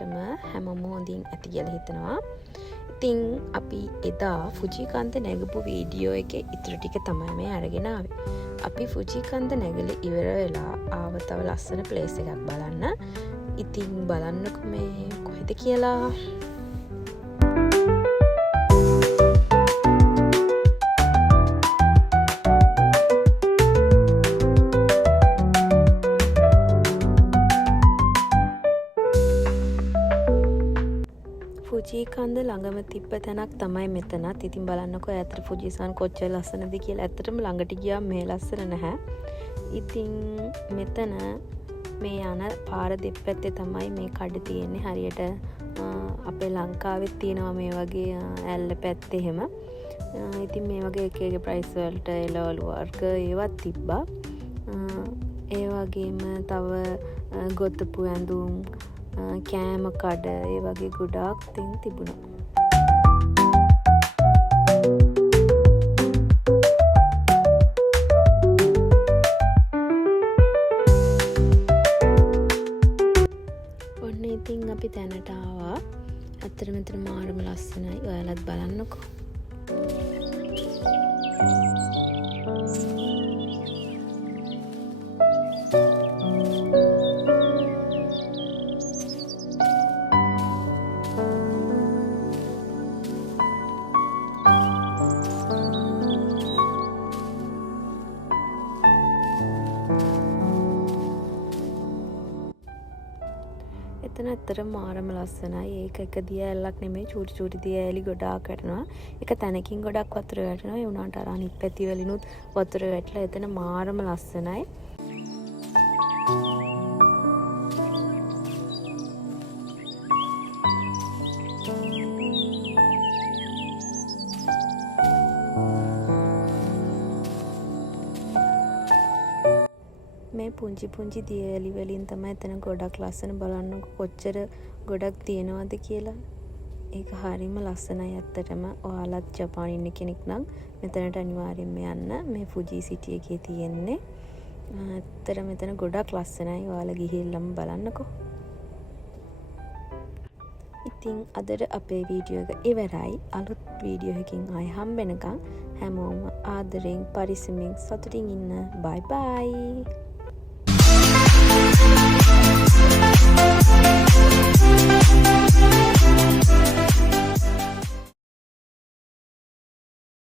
ඇත්තටම හැමෝම හොඳින් ඇති කියලා හිතනවා. ඉතින් අපි එදා ෆුජි කන්ද නැගපු වීඩියෝ එකේ ඉතුරු ටික තමයි මේ අරගෙන ආවේ. අපි ෆුජි කන්ද නැගලා ඉවර වෙලා ආව තව ලස්සන ප්ලේස් එකක් බලන්න. ඉතින් බලන්නකො මේ කොහෙද කියලා. ෆුජි කන්ද ළඟම තිබ්බ තැනක් තමයි මෙතනත්. ඉතින් බලන්නකෝ ඇත්තට ෆුජිසන් කොච්චර ලස්සනද කියලා. ඇත්තටම ළඟට ගියාම මේ ලස්සන නැහැ. ඉතින් මෙතන මේ යන පාර දෙපැත්තේ තමයි මේ කඩ තියෙන්නේ. හරියට අපේ ලංකාවෙත් තියෙනවා මේ වගේ ඇල්ල පැත්තේ එහෙම. ඉතින් මේ වගේ එක එක ප්‍රයිස් වලට එළවලු වර්ග ඒවත් තිබ්බා. ඒ වගේම තව ගොතපු ඇඳුම් කෑම කඩ ඒ වගේ ගොඩාක් තින් තිබුණා. ඔන්න ඉතින් අපි තැනට ආවා. ඇත්තට මෙතන මාරම ලස්සනයි. ඔයාලත් බලන්නකෝ. එතන ඇත්තටම මාරම ලස්සනයි. ඒක එක දියඇල්ලක් නෙමෙයි, චූටි චූටි දියඇලි ගොඩාක් වැටෙනවා. එක තැනකින් ගොඩක් වතුර වැටෙනවා. ඒ වුණාට අර අනිත් පැති වලිනුත් වතුර වැටලා එතන මාරම ලස්සනයි. මේ පුංචි පුංචි දියඇලි වලින් තමයි එතන ගොඩක් ලස්සන. බලන්නකො කොච්චර ගොඩක් තියෙනවද කියලා. ඒක හරියම ලස්සනයි ඇත්තටම. ඔයාලත් ජපානයේ ඉන්න කෙනෙක් නම් මෙතනට අනිවාර්යෙන්ම යන්න. මේ ෆුජි සිටි එකේ තියෙන්නේ. ඇත්තටම මෙතන ගොඩක් ලස්සනයි. ඔයාලා ගිහිල්ලාම බලන්නකො. ඉතින් අදට අපේ වීඩියෝ එක ඉවරයි. අලුත් වීඩියෝ එකකින් ආයෙ හම්බෙනකම් හැමෝම ආදරෙන් පරිස්සමින් සතුටින් ඉන්න. බයි බයි. Thank you.